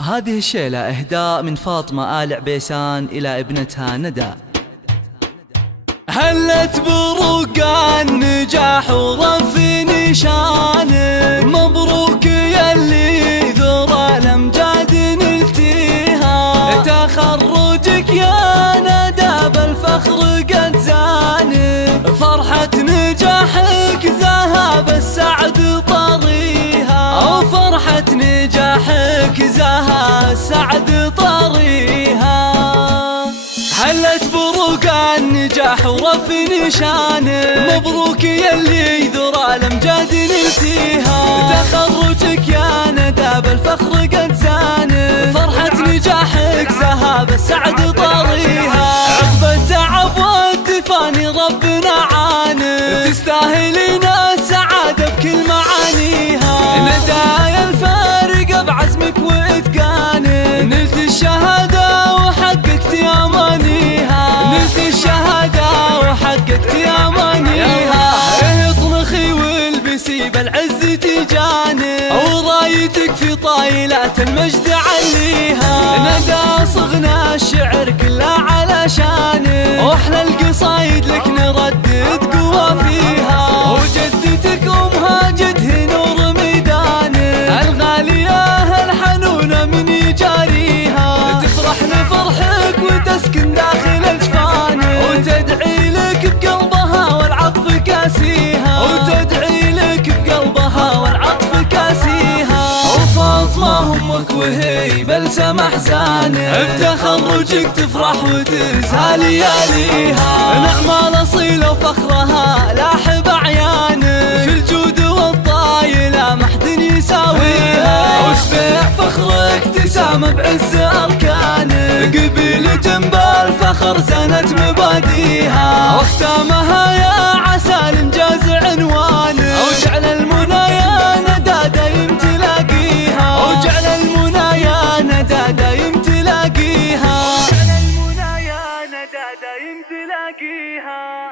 هذه الشيلة إهداء من فاطمة آل عبيسان إلى ابنتها ندى. هلت برقان نجاح ورفع نشانك، مبروك يلي ذرى الأمجاد نلتيها، تخرجك يا ندى بالفخر قد زانك، فرحة نجاحك ذهب السعد طريها، فرحة نجاحك زها السعد طريها. هلت برقان نجاح ورفع نشانك، مبروك يلي ذرى الأمجاد نلتيها، تخرجك يا ندى بالفخر قد زانك، فرحة نجاحك ذهب السعد طريها. عقب التعب والتفاني ربنا عانك، تستاهلين السعادة بكل معانيها، ندايا الفارقة بعزمك وإتقانك، نلت الشهادة وحققت أمانيها، نلت الشهادة وحققت أمانيها. اطنخي والبسي بالعز تجانك، ورايتك في طايلات المجد عليها، ندى صغنا الشعر كله علشانك، واحلى القصايد لك نردد قوة فيها، وجدتك أمها جده نور ميدانك، الغالية الحنونة من يجاريها، تفرح لفرحك وتسكن داخل أجفانك، وتدعي لك بقلبها والعطف كاسيها، وتدعي لك بقلبها والعطف كاسيها. وفاطمة أمك وهي بلسم أحزانك، بتخرجك تفرح وتزهى لياليها، نعمة الأصيلة وفخرها لاح بعيانك، في الجود والطايلة ما حد يساويها، وسبيع فخرك تسام بعز أركانك، قبيلة بالفخر زنت مباديها، واختامها يا عسى الإنجاز عنوانك، وجعل المنى يا ندى دايم تلاقيها، وجعل المنى يا ندى دايم تلاقيها، وجعل المنى يا ندى دايم تلاقيها.